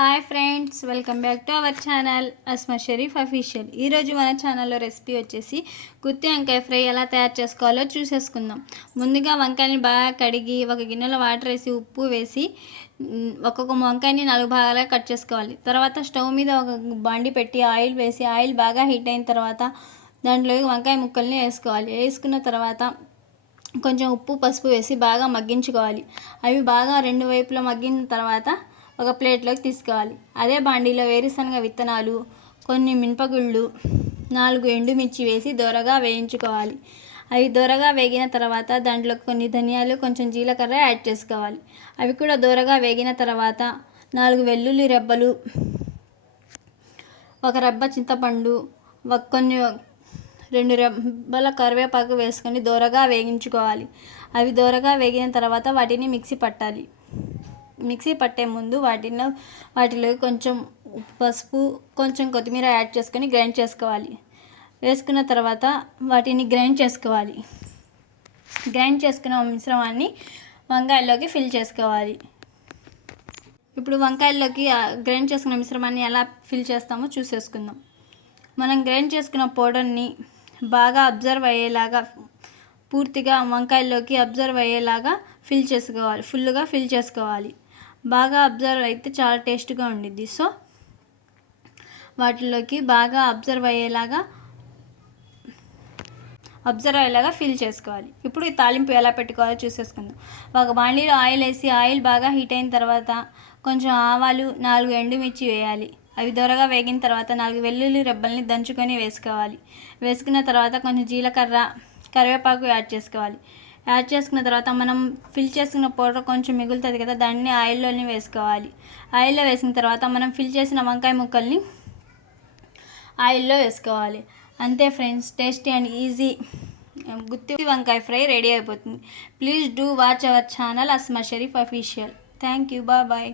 Hi friends, welcome back to our channel Asma Sharif official. ఈరోజు మన ఛానల్లో రెసిపీ వచ్చేసి గుత్తి వంకాయ ఫ్రై ఎలా తయారు చేసుకోవాలో చూసేసుకుందాం. ముందుగా వంకాయని బాగా కడిగి ఒక గిన్నెలో వాటర్ వేసి ఉప్పు వేసి ఒక్కొక్క వంకాయని 4 భాగాలుగా కట్ చేసుకోవాలి. తర్వాత స్టవ్ మీద ఒక బాండి పెట్టి ఆయిల్ వేసి ఆయిల్ బాగా హీట్ అయిన తర్వాత దాంట్లోకి వంకాయ ముక్కల్ని వేసుకోవాలి. వేసుకున్న తర్వాత కొంచెం ఉప్పు పసుపు వేసి బాగా మగ్గించుకోవాలి. అవి బాగా 2 వైపులా మగ్గిన తర్వాత ఒక ప్లేట్లోకి తీసుకోవాలి. అదే బాండీలో వేరుశనగ విత్తనాలు, కొన్ని మినపగుళ్ళు, 4 ఎండుమిర్చి వేసి దోరగా వేయించుకోవాలి. అవి దోరగా వేగిన తర్వాత దాంట్లో కొన్ని ధనియాలు, కొంచెం జీలకర్ర యాడ్ చేసుకోవాలి. అవి కూడా దోరగా వేగిన తర్వాత 4 వెల్లుల్లి రెబ్బలు, 1 రెబ్బ చింతపండు, కొన్ని 2 రెబ్బల కరివేపాకు వేసుకొని దోరగా వేగించుకోవాలి. అవి దోరగా వేగిన తర్వాత వాటిని మిక్సీ పట్టే ముందు వాటిలో కొంచెం పసుపు, కొంచెం కొత్తిమీర యాడ్ చేసుకొని గ్రైండ్ చేసుకోవాలి. వేసుకున్న తర్వాత వాటిని గ్రైండ్ చేసుకోవాలి. గ్రైండ్ చేసుకున్న మిశ్రమాన్ని వంకాయల్లోకి ఫిల్ చేసుకోవాలి. ఇప్పుడు వంకాయల్లోకి గ్రైండ్ చేసుకున్న మిశ్రమాన్ని ఎలా ఫిల్ చేస్తామో చూసేసుకుందాం. మనం గ్రైండ్ చేసుకున్న పౌడర్ని బాగా పూర్తిగా వంకాయల్లోకి అబ్జర్వ్ అయ్యేలాగా ఫుల్గా ఫిల్ చేసుకోవాలి. బాగా అబ్జర్వ్ అయితే చాలా టేస్ట్గా ఉండిద్ది. సో వాటిలోకి బాగా అబ్జర్వ్ అయ్యేలాగా ఫిల్ చేసుకోవాలి. ఇప్పుడు ఈ తాలింపు ఎలా పెట్టుకోవాలో చూసేసుకుందాం. ఒక బాండీలో ఆయిల్ వేసి ఆయిల్ బాగా హీట్ అయిన తర్వాత కొంచెం ఆవాలు, 4 ఎండుమిర్చి వేయాలి. అవి దొరగా వేగిన తర్వాత 4 వెల్లుల్లి రెబ్బల్ని దంచుకొని వేసుకోవాలి. వేసుకున్న తర్వాత కొంచెం జీలకర్ర, కరివేపాకు యాడ్ చేసుకోవాలి. యాడ్ చేసుకున్న తర్వాత మనం ఫిల్ చేసుకున్న పౌడర్ కొంచెం మిగులుతుంది కదా, దాన్ని ఆయిల్లోనే వేసుకోవాలి. ఆయిల్లో వేసిన తర్వాత మనం ఫిల్ చేసిన వంకాయ ముక్కల్ని ఆయిల్లో వేసుకోవాలి. అంతే ఫ్రెండ్స్, టేస్టీ అండ్ ఈజీ గుత్తి వంకాయ ఫ్రై రెడీ అయిపోతుంది. Please do watch our channel Asma Sharif official. Thank you. Bye.